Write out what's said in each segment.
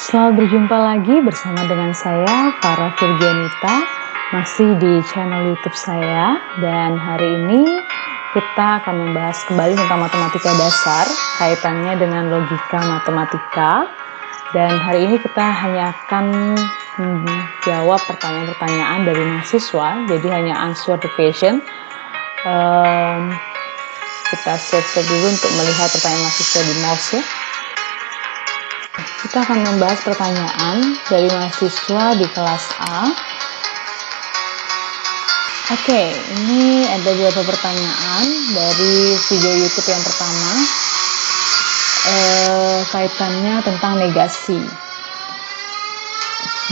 Selamat berjumpa lagi bersama dengan saya, Farah Virgianita, masih di channel YouTube saya. Dan hari ini kita akan membahas kembali tentang matematika dasar, kaitannya dengan logika matematika. Dan hari ini kita hanya akan menjawab pertanyaan-pertanyaan dari mahasiswa, jadi hanya answer the question. Kita save dulu untuk melihat pertanyaan mahasiswa di mouse ya. Kita akan membahas pertanyaan dari mahasiswa di kelas A. Oke, ini ada beberapa pertanyaan dari video YouTube yang pertama, kaitannya tentang negasi.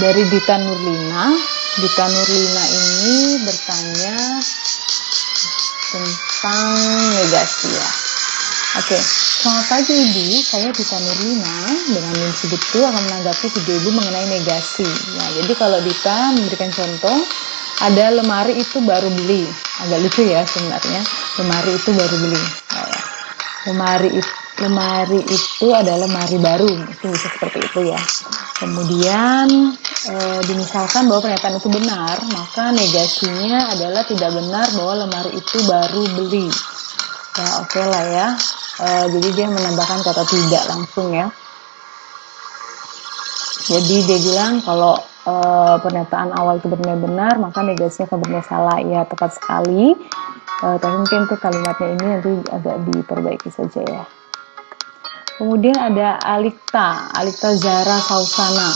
Dari Dita Nurlina. Dita Nurlina ini bertanya tentang negasi ya. Oke, selamat pagi Ibu, saya Dita Nurlina dengan NIM segitu akan menanggapi video Ibu mengenai negasi. Nah, jadi kalau Dita memberikan contoh, ada lemari itu baru beli. Agak lucu ya sebenarnya, lemari itu baru beli. Nah, ya. Lemari itu adalah lemari baru, itu bisa seperti itu ya. Kemudian dimisalkan bahwa pernyataan itu benar, maka negasinya adalah tidak benar bahwa lemari itu baru beli. Ya oke lah ya. Jadi dia menambahkan kata tidak langsung ya. Jadi dia bilang kalau pernyataan awal itu benar-benar, maka negasinya akan benar salah. Ya tepat sekali. Tapi mungkin untuk kalimatnya ini nanti agak diperbaiki saja ya. Kemudian ada Alikta Zara Sausana.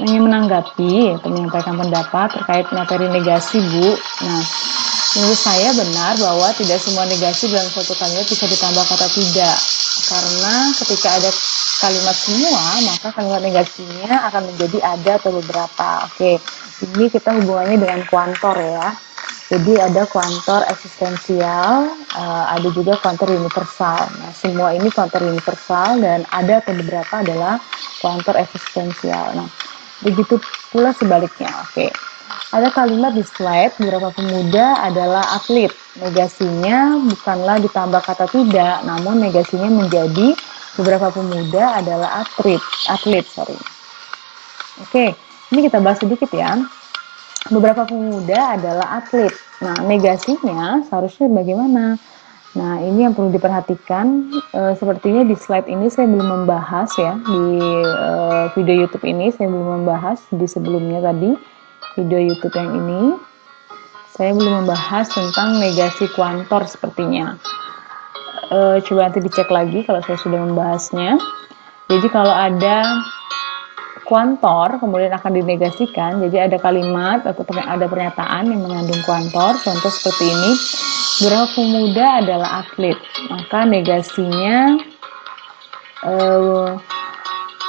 Ingin menanggapi atau menyampaikan pendapat terkait materi negasi Bu. Nah, menurut saya benar bahwa tidak semua negasi dalam suatu kalimat bisa ditambah kata tidak. Karena ketika ada kalimat semua, maka kalimat negasinya akan menjadi ada atau beberapa. Oke, ini kita hubungannya dengan kuantor ya. Jadi ada kuantor eksistensial, ada juga kuantor universal. Nah, semua ini kuantor universal dan ada atau beberapa adalah kuantor eksistensial. Nah, begitu pula sebaliknya. Oke. Ada kalimat di slide, beberapa pemuda adalah atlet. Negasinya bukanlah ditambah kata tidak, namun negasinya menjadi beberapa pemuda adalah atlet. Oke, ini kita bahas sedikit ya. Beberapa pemuda adalah atlet. Nah, negasinya seharusnya bagaimana? Nah, ini yang perlu diperhatikan. Sepertinya di slide ini saya belum membahas ya. Di video YouTube ini saya belum membahas. Di sebelumnya tadi, video YouTube yang ini, saya belum membahas tentang negasi kuantor sepertinya. Coba nanti dicek lagi kalau saya sudah membahasnya. Jadi kalau ada kuantor kemudian akan dinegasikan, jadi ada kalimat atau ada pernyataan yang mengandung kuantor, contoh seperti ini, beberapa pemuda adalah atlet, maka negasinya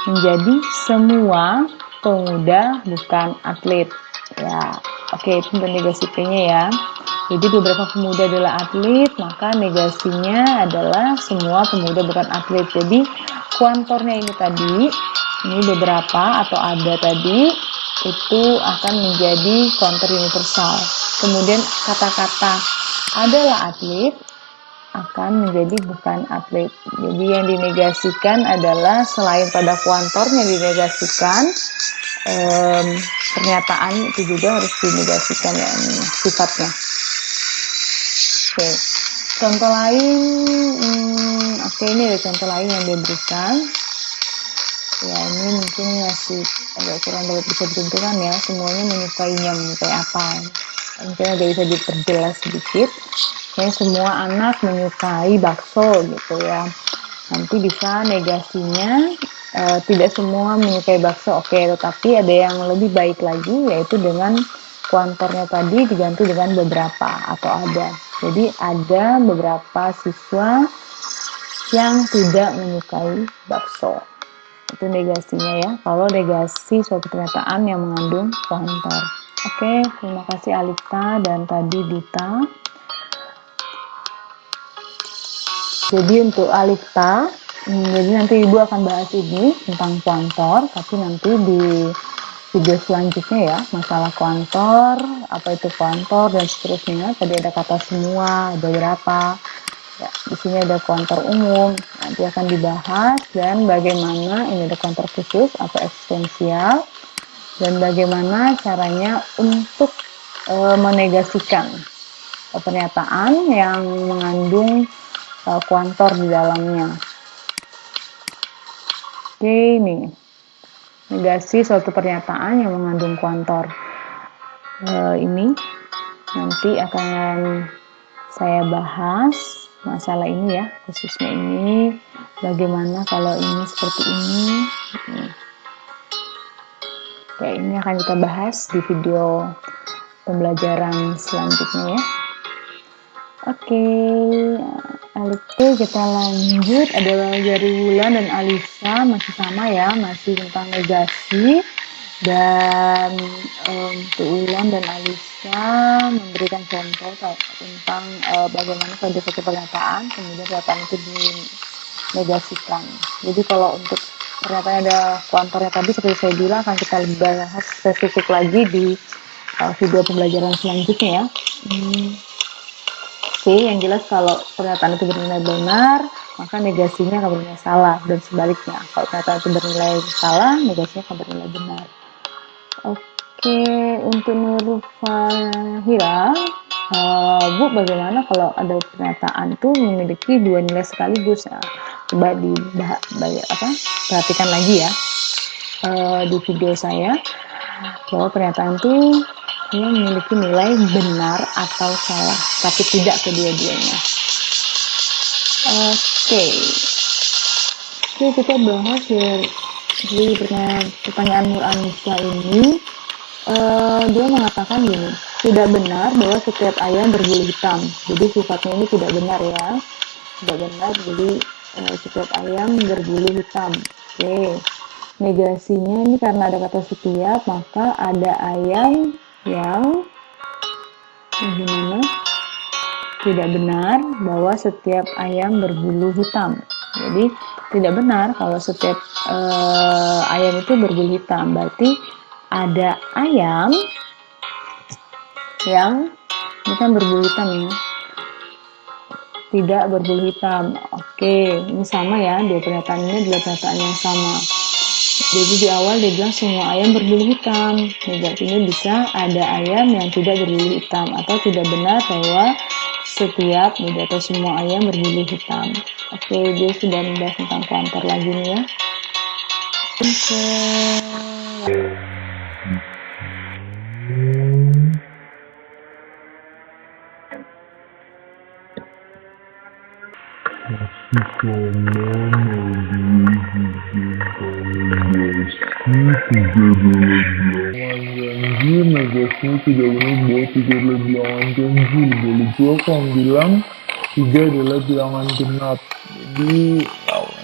menjadi semua pemuda bukan atlet ya. Oke, itu untuk negasi P-nya ya. Jadi beberapa pemuda adalah atlet, maka negasinya adalah semua pemuda bukan atlet. Jadi kuantornya ini tadi, ini beberapa atau ada tadi, itu akan menjadi kuantor universal. Kemudian kata-kata adalah atlet akan menjadi bukan atlet. Jadi yang dinegasikan adalah selain pada kuantornya dinegasikan, pernyataan itu juga harus dinegasikan ya sifatnya. Oke, contoh lain, ini ada contoh lain yang dia berikan. Ya ini mungkin masih agak kurang dapat bisa ditentukan ya, semuanya menyukainya, menyukai apa. Mungkin agak bisa diperjelas sedikit. Kayak semua anak menyukai bakso gitu ya. Nanti bisa negasinya tidak semua menyukai bakso, oke, tetapi ada yang lebih baik lagi yaitu dengan kuantornya tadi diganti dengan beberapa atau ada. Jadi ada beberapa siswa yang tidak menyukai bakso. Itu negasinya ya, kalau negasi suatu pernyataan yang mengandung kuantor. Oke, terima kasih Alita dan tadi Dita. Jadi untuk Alita, jadi nanti Ibu akan bahas ini tentang kuantor, tapi nanti di video selanjutnya ya, masalah kuantor, apa itu kuantor dan seterusnya. Tadi ada kata semua, ada berapa. Ya, di sini ada kuantor umum, nanti akan dibahas, dan bagaimana ini ada kuantor khusus atau eksistensial, dan bagaimana caranya untuk menegasikan pernyataan yang mengandung kuantor di dalamnya. Oke, ini negasi suatu pernyataan yang mengandung kuantor. Ini nanti akan saya bahas masalah ini ya, khususnya ini bagaimana kalau ini seperti ini. Oke, ini akan kita bahas di video pembelajaran selanjutnya ya. Oke, kita lanjut. Adalah dari Wulan dan Alisa, masih sama ya, masih tentang negasi. Dan untuk Wulan dan Alisa memberikan contoh tentang bagaimana pada satu pernyataan kemudian pernyataan itu dinegasikan. Jadi kalau untuk pernyataan ada kuantornya tadi seperti saya bilang akan kita bahas spesifik lagi di video pembelajaran selanjutnya ya. Oke, yang jelas kalau pernyataan itu bernilai benar, maka negasinya akan bernilai salah, dan sebaliknya. Kalau pernyataan itu bernilai salah, negasinya akan bernilai benar. Oke, untuk Nurfahira, Bu, bagaimana kalau ada pernyataan itu memiliki dua nilai sekaligus? Nah, coba perhatikan lagi ya di video saya, bahwa pernyataan itu dia memiliki nilai benar atau salah, tapi tidak kedua-duanya. Oke, kita bahas di pertanyaan Nur Anissa ini. Dia mengatakan gini, tidak benar bahwa setiap ayam berbulu hitam. Jadi sifatnya ini tidak benar ya, tidak benar. Jadi setiap ayam berbulu hitam. Oke, negasinya ini karena ada kata setiap, maka ada ayam yang tidak benar bahwa setiap ayam berbulu hitam. Jadi tidak benar kalau setiap ayam itu berbulu hitam. Berarti ada ayam yang ini kan berbulu hitam ya, tidak berbulu hitam. Oke, ini sama ya, dua pernyataan ini adalah pernyataan yang sama. Jadi di awal dia bilang semua ayam berbulu hitam. Negatifnya bisa ada ayam yang tidak berbulu hitam, atau tidak benar bahwa setiap atau semua ayam berbulu hitam. Oke, dia sudah membahas tentang kuantor lagi nih ya. Janji negasinya tidak benar bahwa 3 adalah bilangan ganjil. Boleh juga kamu bilang 3 adalah bilangan genap. Jadi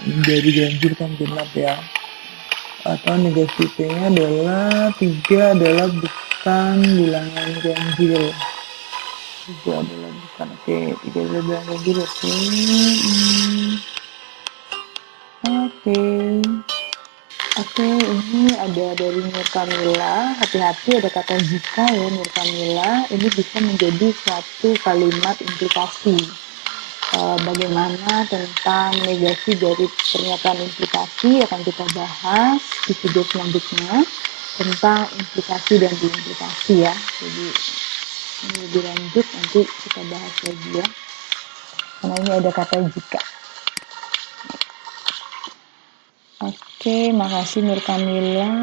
ini dari ganjil kan genap ya. Atau negasi P-nya adalah 3 adalah bukan bilangan ganjil. 3 adalah bukan, oke, 3 adalah bilangan ganjil, oke. Oke, ini ada dari Nur Kamila. Hati-hati ada kata jika ya Nur Kamila. Ini bisa menjadi suatu kalimat implikasi. Bagaimana tentang negasi dari pernyataan implikasi akan kita bahas di video selanjutnya tentang implikasi dan diimplikasi ya. Jadi ini lebih lanjut nanti kita bahas lagi ya. Karena ini ada kata jika. Oke, makasih Nur Kamila.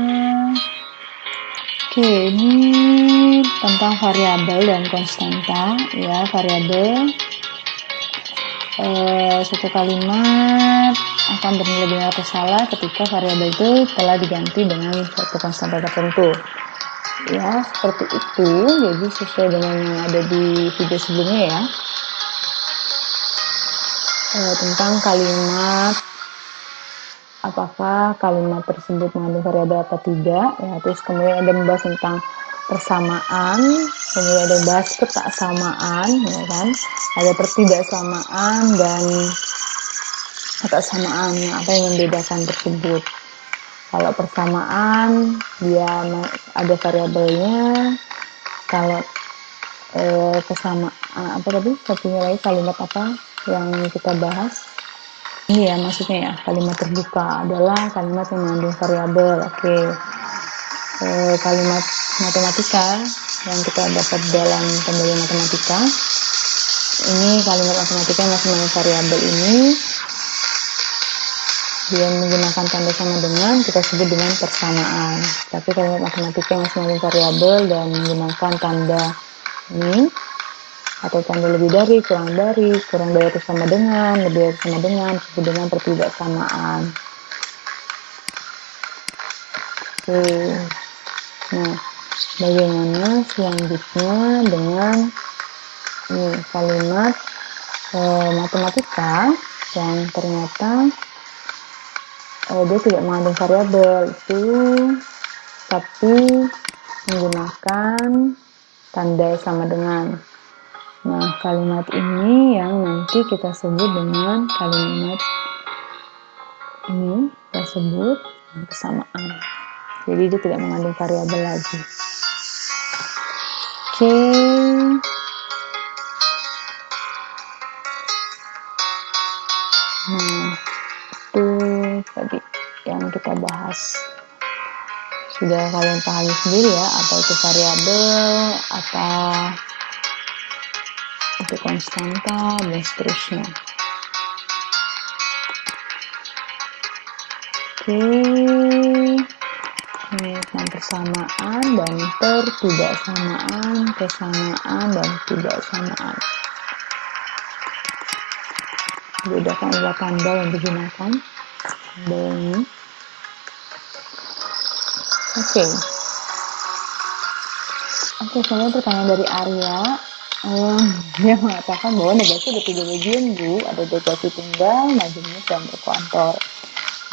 Oke, ini tentang variabel dan konstanta ya. Variabel satu kalimat akan bernilai benar atau salah ketika variabel itu telah diganti dengan suatu konstanta tertentu. Ya, seperti itu. Jadi sesuai dengan yang ada di video sebelumnya ya. Tentang kalimat, apakah kalimat tersebut mengandung variabel atau tidak ya. Terus kemudian ada membahas tentang persamaan, kemudian ada bahas ketaksamaan ya kan, ada pertidaksamaan dan ketaksamaan. Apa yang membedakan tersebut? Kalau persamaan dia ada variabelnya, kalau kesamaan apa tadi satunya lagi kalimat apa, yang kita bahas ini ya, maksudnya ya, kalimat terbuka adalah kalimat yang mengandung variabel. Oke. Kalimat matematika yang kita dapat dalam pembelajaran matematika, ini kalimat matematika yang masih mengandung variabel ini dia menggunakan tanda sama dengan, kita sebut dengan persamaan. Tapi kalimat matematika yang masih mengandung variabel dan menggunakan tanda ini atau tanda lebih dari, kurang dari atau sama dengan, lebih dari sama dengan, disebut dengan pertidaksamaan. Oke. Nah, bagaimana selanjutnya dengan ini kalimat matematika yang ternyata dia tidak mengandung variabel itu, tapi menggunakan tanda sama dengan. Nah, kalimat ini yang nanti kita sebut dengan kalimat ini kita sebut persamaan. Jadi dia tidak mengandung variabel lagi. Oke. Nah, itu tadi yang kita bahas. Sudah kalian pahami sendiri ya, apa itu variabel, apa itu konstanta, dan seterusnya. Oke. Ini tentang persamaan dan pertidaksamaan, kesamaan dan tidaksamaan. Bedakan dua tanda yang digunakan. Tanda ini. Oke. Selanjutnya pertanyaan dari Arya. Dia mengatakan bahwa negasi ada 3 bagian, Bu. Ada negasi tunggal, majemuk, dan berkuantor.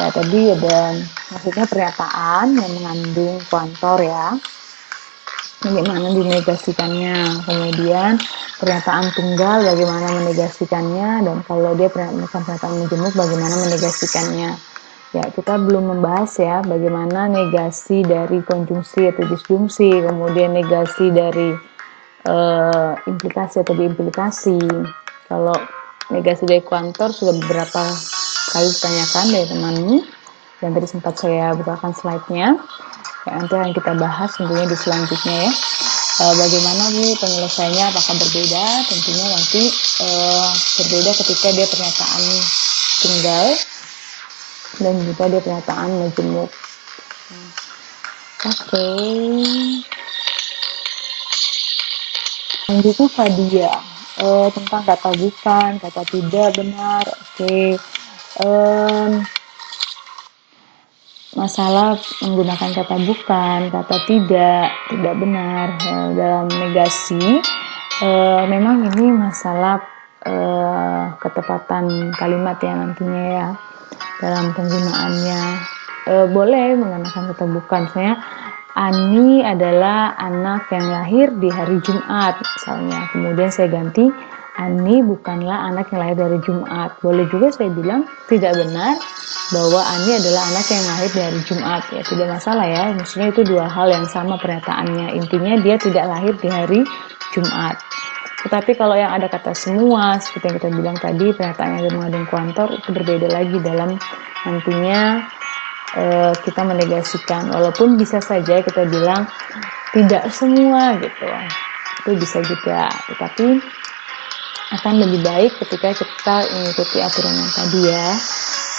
Nah, tadi ada maksudnya pernyataan yang mengandung kuantor ya. Bagaimana dinegasikannya. Kemudian pernyataan tunggal bagaimana menegasikannya, dan kalau dia pernyataan majemuk bagaimana menegasikannya. Ya, kita belum membahas ya bagaimana negasi dari konjungsi atau disjungsi, kemudian negasi dari implikasi atau diimplikasi. Kalau negasi dari kuantor sudah beberapa kali ditanyakan dari temanmu, dan tadi sempat saya bukakan slide-nya. Ya, nanti akan kita bahas tentunya di selanjutnya ya. Bagaimana Bu penyelesaiannya, apakah berbeda? Tentunya nanti berbeda ketika dia pernyataan tunggal dan juga dia pernyataan majemuk. Oke. Selanjutnya Fadia tentang kata bukan, kata tidak benar. Oke. Masalah menggunakan kata bukan, kata tidak benar dalam negasi. Memang ini masalah ketepatan kalimat ya nantinya ya dalam penggunaannya. Boleh menggunakan kata bukan, misalnya Ani adalah anak yang lahir di hari Jumat misalnya, kemudian saya ganti Ani bukanlah anak yang lahir dari Jumat. Boleh juga saya bilang tidak benar bahwa Ani adalah anak yang lahir di hari Jumat, ya tidak masalah ya, maksudnya itu dua hal yang sama pernyataannya, intinya dia tidak lahir di hari Jumat. Tetapi kalau yang ada kata semua, seperti yang kita bilang tadi, pernyataannya yang mengandung kuantor, itu berbeda lagi dalam nantinya kita menegasikan. Walaupun bisa saja kita bilang tidak semua gitu, itu bisa juga. Tetapi akan lebih baik ketika kita mengikuti aturan yang tadi ya,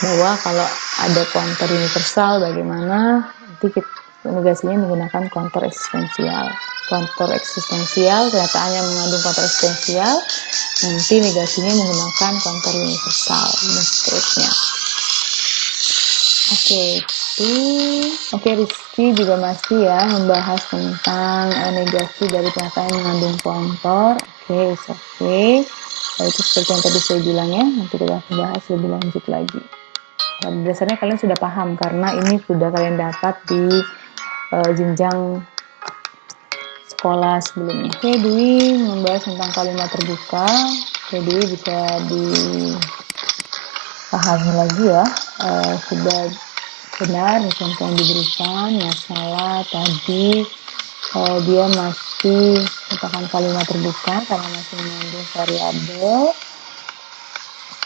bahwa kalau ada kuantor universal bagaimana, nanti negasinya menggunakan kuantor eksistensial. Kuantor eksistensial, pernyataan yang mengandung kuantor eksistensial, nanti negasinya menggunakan kuantor universal, dan seterusnya. Oke, Rizky juga masih ya membahas tentang negasi dari pernyataan yang mengandung kuantor. Oke. Itu seperti yang tadi saya bilang ya, nanti kita akan bahas lebih lanjut lagi. Dasarnya kalian sudah paham karena ini sudah kalian dapat di jenjang sekolah sebelumnya. Oke, Dwi membahas tentang kalimat terbuka. Oke, Dwi bisa dipahami lagi ya. Sudah benar contoh yang diberikan, masalah tadi dia masih merupakan kalimat terbuka karena masih mengandung variabel.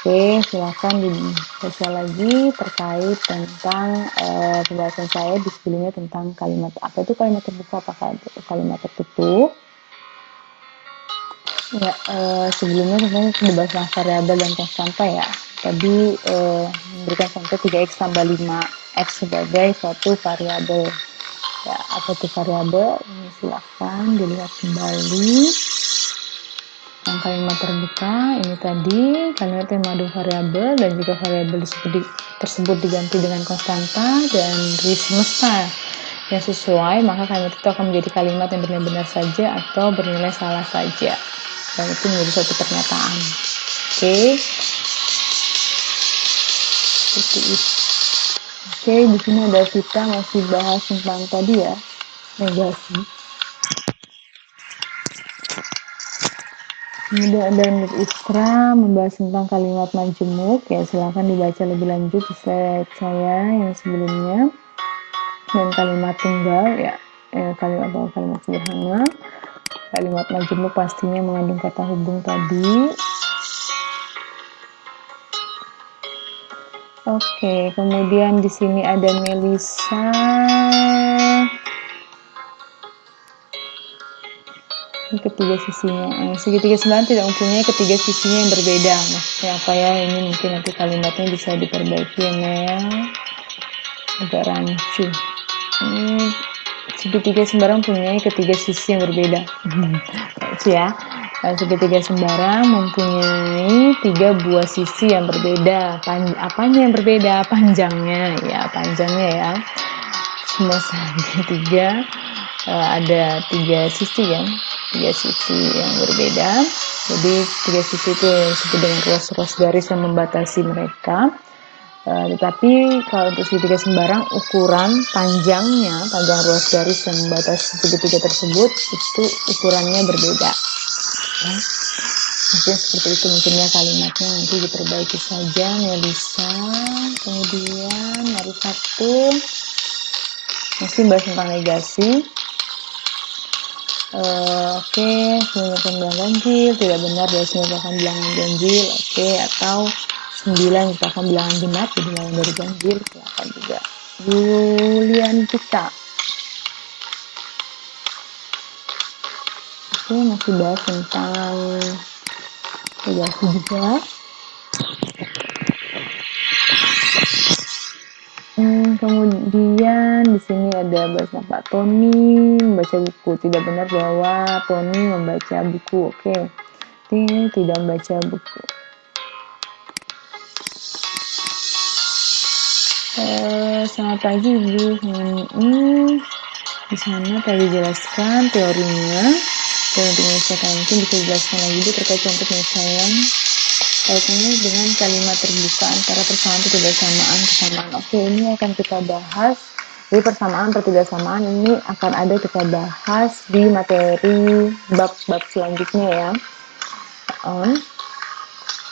Oke, silakan dibaca lagi terkait tentang pembahasan saya di sebelumnya tentang kalimat apa itu kalimat terbuka, apakah itu kalimat tertutup. Ya, sebelumnya tentunya sudah bahas tentang variabel dan konstanta ya. Tadi memberikan contoh 3x tambah 5x sebagai suatu variabel. Ya, apa itu variabel? Ini silakan dilihat kembali. Yang kalimat terbuka ini tadi kalimat yang mengandung variabel dan jika variabel tersebut diganti dengan konstanta dan dari semesta yang sesuai, maka kalimat itu akan menjadi kalimat yang benar-benar saja atau bernilai salah saja, dan itu menjadi suatu pernyataan. Oke, seperti itu. Oke, di sini ada kita masih bahas tentang tadi ya, negasi. Kemudian ada Nur Isra membahas tentang kalimat majemuk, ya silakan dibaca lebih lanjut di slide saya yang sebelumnya. Dan kalimat tunggal ya, kalimat atau kalimat sederhana. Kalimat majemuk pastinya mengandung kata hubung tadi. Oke, kemudian di sini ada Melisa. Ini ketiga sisinya. Segitiga sembilan tidak mempunyai ketiga sisinya yang berbeda. Maksudnya apa ya? Ini mungkin nanti kalimatnya bisa diperbaiki ya, Mel. Agak rancu. Ini segitiga sembarang mempunyai ketiga sisi yang berbeda. Rancu ya. Segitiga sembarang mempunyai 3 buah sisi yang berbeda. Apanya yang berbeda? Panjangnya ya. Semua segitiga ada 3 sisi kan, 3 sisi yang berbeda. Jadi 3 sisi itu disebut dengan ruas-ruas garis yang membatasi mereka. Tetapi kalau untuk segitiga sembarang, ukuran panjang ruas garis yang membatasi segitiga tersebut itu ukurannya berbeda. Ya. Mungkin seperti itu mungkinnya kalimatnya, nanti diperbaiki saja Melisa. Kemudian hari Sabtu masih bahas tentang negasi. Oke, menggunakan bilangan ganjil, tidak benar bahwa merupakan bilangan ganjil. Oke, atau 9 merupakan bilangan genap, jadi lawan dari ganjil. Silakan juga. Julian Tika. Oke, masih bahas tentang negasi juga. Kemudian di sini ada bahasa Pak Tony membaca buku. Tidak benar bahwa Tony membaca buku. Oke, ini tidak membaca buku. Selamat pagi Ibu. Di sana tadi jelaskan teorinya. Dan untuk menyelesaikan mungkin bisa dijelaskan lagi Bu terkait contoh penyelesaian kaitannya dengan kalimat terbuka antara persamaan ketidaksamaan. Oke, ini akan kita bahas. Jadi persamaan ketidaksamaan ini akan ada kita bahas di materi bab-bab selanjutnya ya.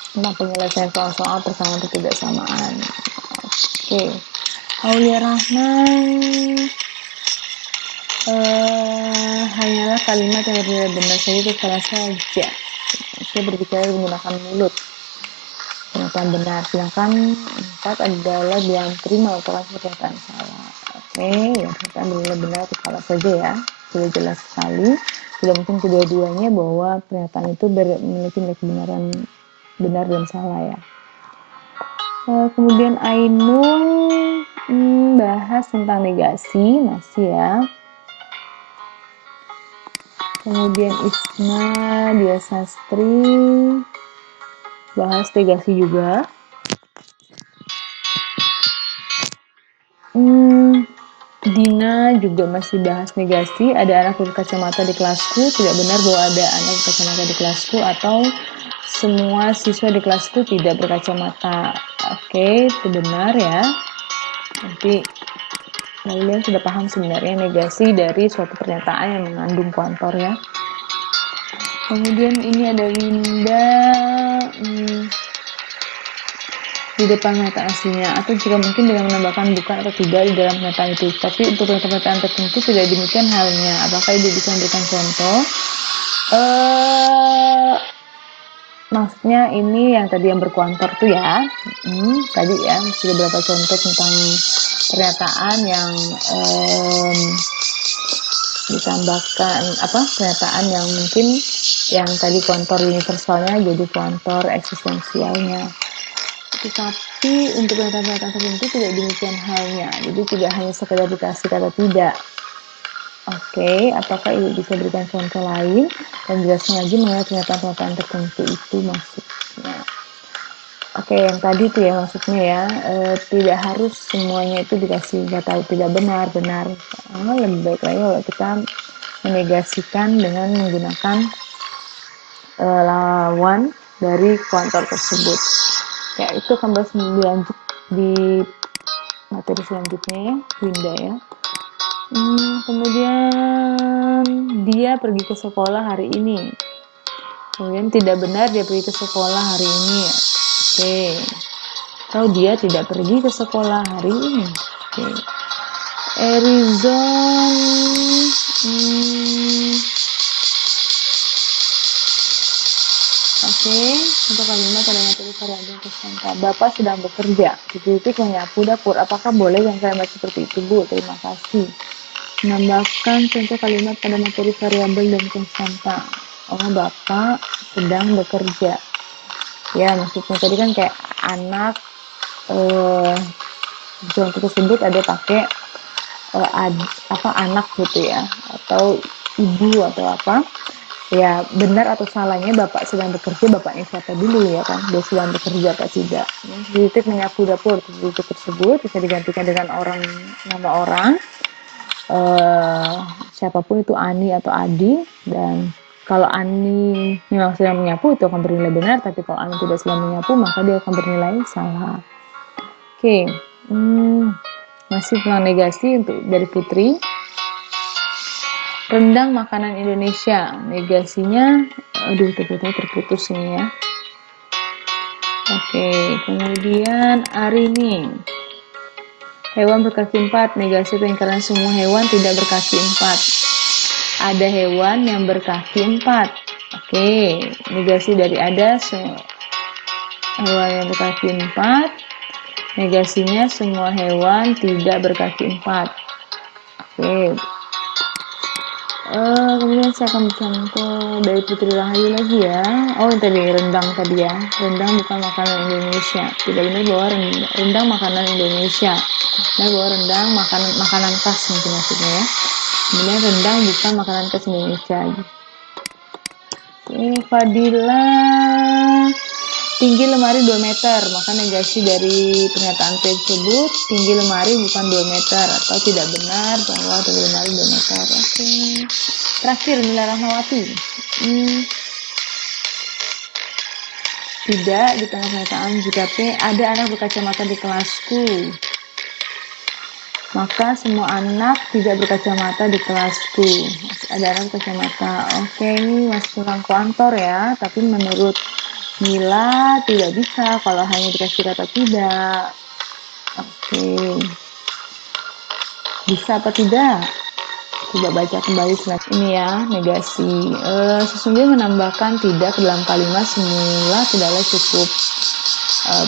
Tentang penyelesaian soal-soal persamaan ketidaksamaan. Oke, Aulia Rahman. Hanyalah kalimat yang benar saja itu salah saja. Saya berbicara menggunakan mulut. Pernyataan benar, sedangkan 4 adalah bilang terima merupakan pernyataan salah. Oke, ya pernyataan benar itu salah saja ya. Sudah jelas sekali. Tidak mungkin kedua-duanya bahwa pernyataan itu memiliki kebenaran benar dan salah ya. Kemudian Ainun bahas tentang negasi masih ya. Kemudian Isma Dia Sastri bahas negasi juga. Dina juga masih bahas negasi. Ada anak berkacamata di kelasku. Tidak benar bahwa ada anak berkacamata di kelasku atau semua siswa di kelasku tidak berkacamata. Oke, itu benar ya. Nanti kalian sudah paham sebenarnya negasi dari suatu pernyataan yang mengandung pointer ya. Kemudian ini ada Winda di depan pernyataan aslinya, atau jika mungkin dengan menambahkan bukan atau tidak di dalam pernyataan itu. Tapi untuk pernyataan tertentu tidak demikian halnya. Apakah Ibu bisa memberikan contoh? maksudnya ini yang tadi yang berkuantor tuh ya. Tadi ya sudah beberapa contoh tentang pernyataan yang ditambahkan pernyataan yang mungkin yang tadi kuantor universalnya jadi kuantor eksistensialnya. Tetapi untuk pernyataan-pernyataan tertentu tidak demikian halnya. Jadi tidak hanya sekedar dikasih kata tidak. Oke, apakah Ibu bisa berikan contoh lain dan jelaskan lagi mengenai pernyataan-pernyataan tertentu itu maksudnya? Oke, yang tadi tuh ya maksudnya ya, tidak harus semuanya itu dikasih kata tidak benar. Lebih baik lagi kalau kita menegasikan dengan menggunakan lawan dari kuantor tersebut. Ya, itu akan berlanjut di materi selanjutnya ya, Winda ya. Kemudian dia pergi ke sekolah hari ini. Kemudian tidak benar dia pergi ke sekolah hari ini ya. Oke. Atau dia tidak pergi ke sekolah hari ini. Oke. Erizon Oke, untuk kalimat pada materi variabel tersangka. Bapak sedang bekerja. Titik menyapu dapur. Apakah boleh yang kalimat seperti itu, Bu? Terima kasih. Menambahkan contoh kalimat pada materi variabel dan konstanta. Oh, Bapak sedang bekerja. Ya, maksudnya tadi kan kayak anak contoh tersebut ada pakai anak gitu ya, atau ibu atau apa. Ya, benar atau salahnya Bapak sedang bekerja, Bapaknya siapa dulu ya kan, dia sedang bekerja atau tidak. Titik menyapu dapur, titik tersebut bisa digantikan dengan nama orang, siapapun itu Ani atau Adi, dan kalau Ani memang sedang menyapu itu akan bernilai benar, tapi kalau Ani tidak sedang menyapu maka dia akan bernilai salah. Oke, masih tentang negasi untuk dari Putri. Rendang makanan Indonesia, negasinya, tiba-tiba terputus ini ya. Oke, kemudian Arini, hewan berkaki 4, negasi karena semua hewan tidak berkaki 4. Ada hewan yang berkaki 4. Oke, negasi dari ada hewan yang berkaki 4, negasinya semua hewan tidak berkaki 4. Oke. Kemudian saya akan contoh dari Putri Rahayu lagi ya. Oh, tadi rendang tadi ya. Rendang bukan makanan Indonesia. Tidak benar bahwa rendang makanan Indonesia. Benar bahwa rendang makanan khas mungkin maksudnya ya. Kemudian rendang bukan makanan khas Indonesia. Fadila, tinggi lemari 2 meter, maka negasi dari pernyataan tersebut tinggi lemari bukan 2 meter atau tidak benar bahwa tinggi lemari 2 meter. Oke. Terakhir Mila Rahmawati. Tidak, di tengah pernyataan jika ada anak berkacamata di kelasku, maka semua anak tidak berkacamata di kelasku. Ada anak berkacamata. Oke, ini masih tentang kuantor ya, tapi menurut Mila tidak bisa kalau hanya dikasih kata tidak. Oke. Bisa apa tidak? Coba baca kembali slide ini ya, negasi. Sesungguhnya menambahkan tidak ke dalam kalimat semula tidaklah cukup.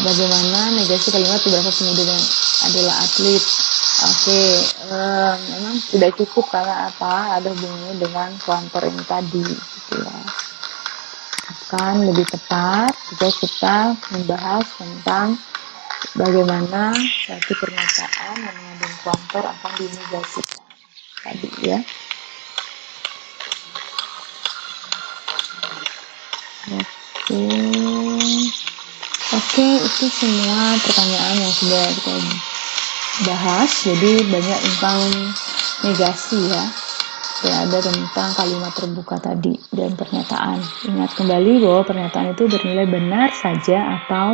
Bagaimana negasi kalimat beberapa pemuda yang adalah atlet. Oke, memang tidak cukup karena apa? Ada hubungannya dengan kuantor ini tadi, gitu ya. Akan lebih tepat jika kita membahas tentang bagaimana satu pernyataan yang mengandung kuantor akan dinegasikan tadi ya. Oke, itu semua pertanyaan yang sudah kita bahas. Jadi banyak tentang negasi ya. Ada tentang kalimat terbuka tadi dan pernyataan. Ingat kembali bahwa pernyataan itu bernilai benar saja atau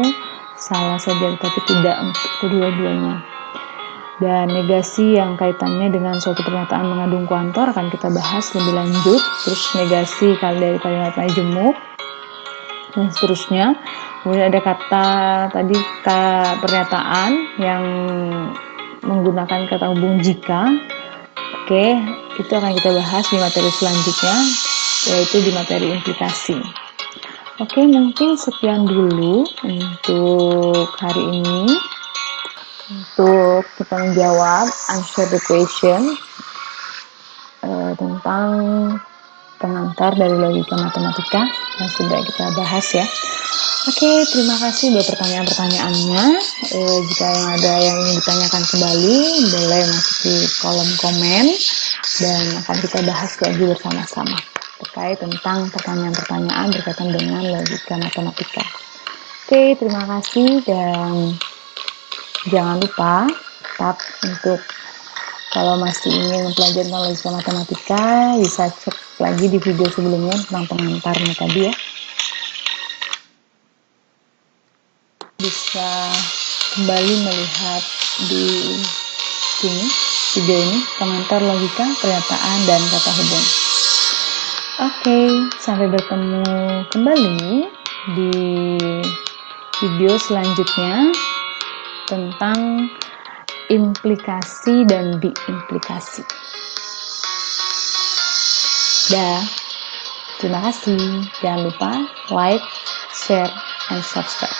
salah saja, tapi tidak untuk kedua-duanya. Dan negasi yang kaitannya dengan suatu pernyataan mengandung kuantor akan kita bahas lebih lanjut. Terus negasi dari kalimat majemuk dan seterusnya. Kemudian ada kata tadi pernyataan yang menggunakan kata hubung jika. Oke, itu akan kita bahas di materi selanjutnya, yaitu di materi implikasi. Oke, mungkin sekian dulu untuk hari ini. Untuk kita menjawab answer the question tentang pengantar dari logika matematika yang sudah kita bahas ya. Oke, terima kasih buat pertanyaan-pertanyaannya. Jika yang ada yang ingin ditanyakan kembali, boleh masuk di kolom komen dan akan kita bahas lagi bersama-sama terkait tentang pertanyaan-pertanyaan berkaitan dengan logika matematika. Oke, terima kasih dan jangan lupa tetap untuk kalau masih ingin mempelajari logika matematika, bisa cek lagi di video sebelumnya tentang pengantarnya tadi ya. Bisa kembali melihat di sini, video ini, pengantar logika, pernyataan, dan kata hubung. Oke, sampai bertemu kembali di video selanjutnya tentang implikasi dan diimplikasi. Terima kasih. Jangan lupa like, share, and subscribe.